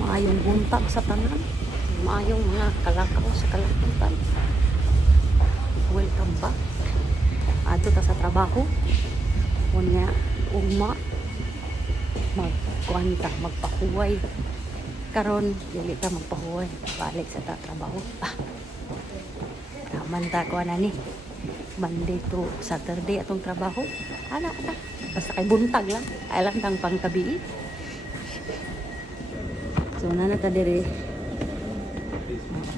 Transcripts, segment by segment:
Maayong buntag sa tanan. Maayong mga kalakaw sa kalakitan. Welcome back. Ato ta sa trabaho. Unya ugma magkuanta magpahuway. Karon dili ta magpahuway. Balik sa trabaho. Manta ko na ni. Monday to Saturday atong trabaho. Ana ta. Basta kay buntag lang. Ay lang tang pangkabi. So nana ta diri.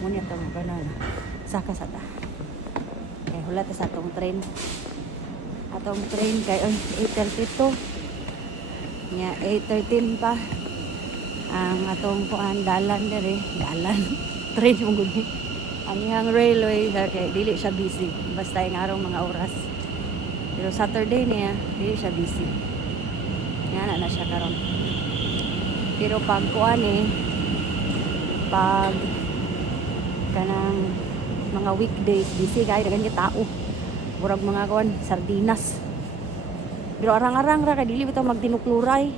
Muna ta mo kanon. Saka sa ta. Kay hula ta sa atong train. Atong train kay 8:32. Nya 8:13 pa. Ang atong kuan dalan diri, dalan. Train mo gud ni. Ang iyang railway kay dili siya busy. Basta yung araw mga oras. Pero Saturday niya, dili siya busy. Nga na siya karon. Pero pag kuan pag kanang mga weekdays busy kay dagan yung tao. Murag mga kuan sardinas. Pero arang-arang ra kay dili bitaw magtinukluray.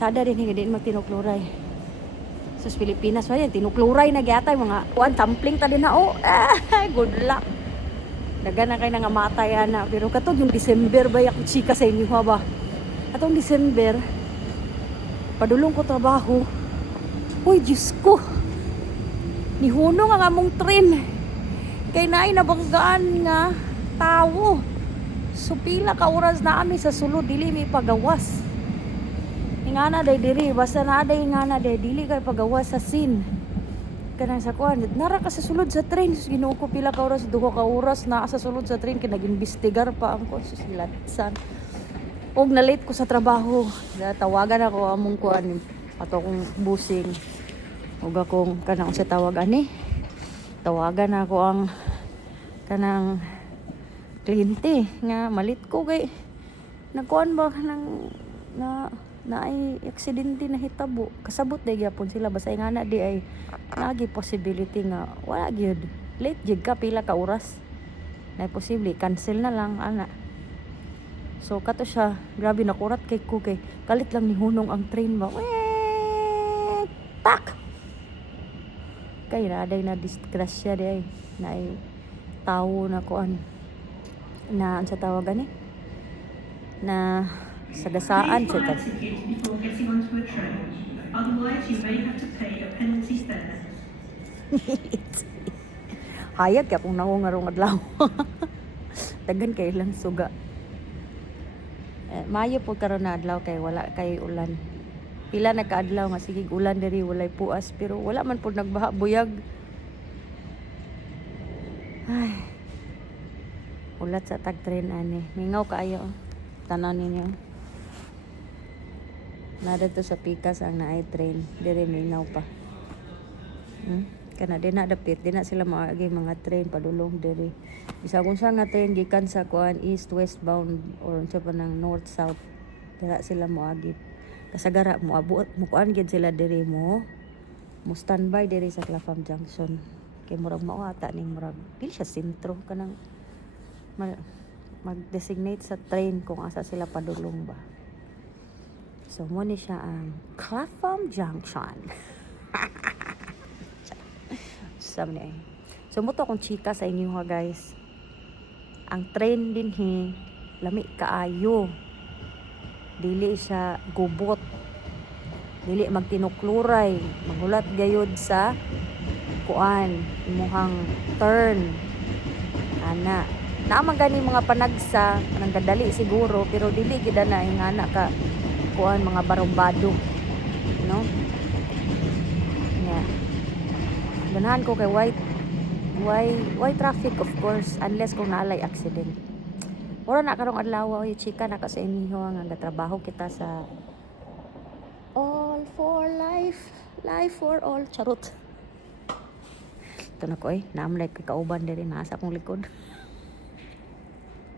Sada din hindi magtinukluray. Sus Pilipinas wa yan tinukluray na gyatay mga kuan sampling ta din na good luck. Dagan na kay nangamatay ana pero katong yung December ba yak chika sa inyo ba? Atong December padulong ko trabaho. Uy, Diyos ko. Nihunong ang among train. Kay naay nabanggaan nga tawo. So pila ka oras na ami sa sulod dili mi pagawas. Ingana day diri basta na day ingana day dili kay pagawas sa scene. Kanang sa kuan nara ka sa sulod sa train. Ginoo ko pila ka oras 2 ka oras na sa sulod sa train kay nag-investigar pa ang ko susilatsan. Og na late ko sa trabaho. Tawagan ako among kuan ato kong busing. Og akong kanang sa tawag ani. Tawagan ako ang kanang kliyente nga malit ko kay nagkuan ba nang na ay aksidente na hitabo. Kasabot day gyapon sila basta nga na di ay nagi possibility nga wala gyud. Late jud ka pila ka oras. Na posible cancel na lang ana. So kato siya, grabe nakurat kay ko kay kalit lang ni hunong ang train ba. Tak. Kay na day na disgrasya day na ay tawo na kuan na ang sa tawagan na sagasaan sa ta. Otherwise you may have to pay a penalty fare. Hayag kay kung nangungarong adlaw. Dagan kay lang suga. Mayo po karon na adlaw kay wala kay ulan. Pila na ka adlaw nga sige ulan diri walay puas pero wala man pud nagbaha buyag. Ay. Ulat sa tag-train ani. Mingaw kaayo. Tanan ninyo. Nada to sa pikas ang naay train. Diri mingaw pa. Kana din na dapit din na sila maagi mga train padulong diri. Isa kung sa nga train gikan sa kuan east west bound or sa panang north south dira sila moagi. Kasagara mo abot mo kuan gid sila diri mo standby diri sa Clapham Junction. Kay murag mao ata ning murag dili siya sentro kanang mag-designate sa train kung asa sila padulong ba. So mo ni siya ang Clapham Junction. So mo to akong chika sa inyo ha guys. Ang train din lami kaayo. Dili siya gubot. Dili magtinukluray. Magulat gayud sa kuan imuhang turn. Ana. Naman gani mga panagsa nang kadali siguro pero dili gid na ingana ka kuan mga barumbado. No? Yeah. Ganahan ko kay why traffic of course unless kung naalay accident. Ora na karong adlaw oy chika na ka sa inyo nga nagatrabaho kita sa All for Life, Life for All charot. Ito na ko naamlay kay kauban diri nasa akong likod.